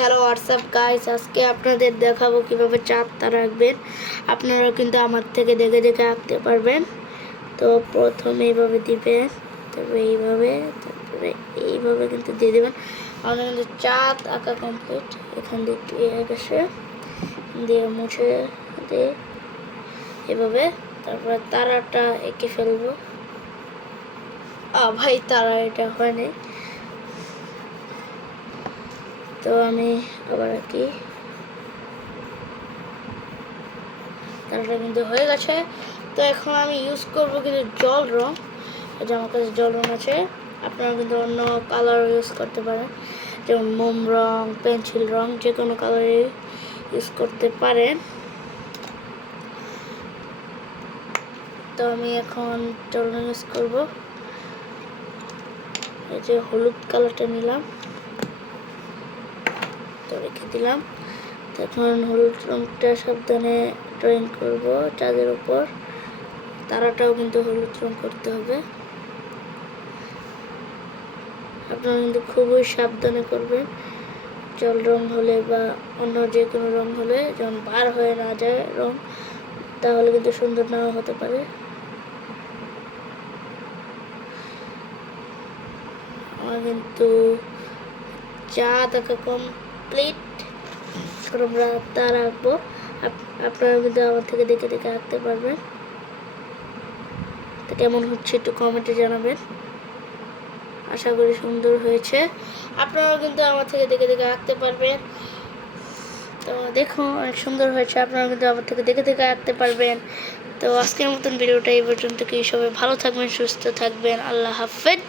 Hello WhatsApp guys, আজকে আপনাদের দেখাবো কিভাবে চাঁদটা রাখবেন। আপনারা কিন্তু আমার থেকে দেখে দেখে আঁকতে পারবেন। তো প্রথমে এইভাবে দিবেন, তারপরে এইভাবে কিন্তু দিয়ে দেবেন। আমাদের কিন্তু চাঁদ আঁকা কমপ্লিট। এখান দিয়ে এসে দিয়ে মুছে দিয়ে এভাবে তারপরে তারাটা এঁকে ফেলবো। ভাই তারা এটা হয়নি, তো আমি আবার আঁকি। তারপরে কিন্তু হয়ে গেছে। তো এখন আমি ইউজ করব কিন্তু জল রং। যে আমার কাছে জল রং আছে, আপনারা কিন্তু অন্য কালার ইউজ করতে পারেন, যেমন মোম রং, পেন্সিল রং, যে কোনো কালারে ইউজ করতে পারেন। তো আমি এখন জল রং ইউজ করব। এই যে হলুদ কালারটা নিলাম, তো রেখে দিলাম। এখন হলুদ রংটা সাবধানে ড্রয়িং করব চাঁদের উপর। তারাটাও কিন্তু হলুদ রং করতে হবে। আপনারা কিন্তু খুবই সাবধানে করবেন। জল রং হলে বা অন্য যে কোনো রং হলে যেমন বার হয়ে না যায় রং, তাহলে কিন্তু সুন্দর নাও হতে পারে। আমার কিন্তু চাঁদ আঁকা কমপ্লিট। আমরা তারা আঁকবো। আপনারা কিন্তু আমার থেকে দেখে দেখে আঁকতে পারবেন। তো কেমন হচ্ছে একটু কমেন্টে জানাবেন। আশা করি সুন্দর হয়েছে। আপনারাও কিন্তু আমার থেকে দেখে দেখে আঁকতে পারবেন। তো দেখুন, অনেক সুন্দর হয়েছে। আপনারা কিন্তু আমার থেকে দেখে দেখে আঁকতে পারবেন। তো আজকের মতন ভিডিওটা এই পর্যন্ত। কি সবাই ভালো থাকবেন, সুস্থ থাকবেন। আল্লাহ হাফেজ।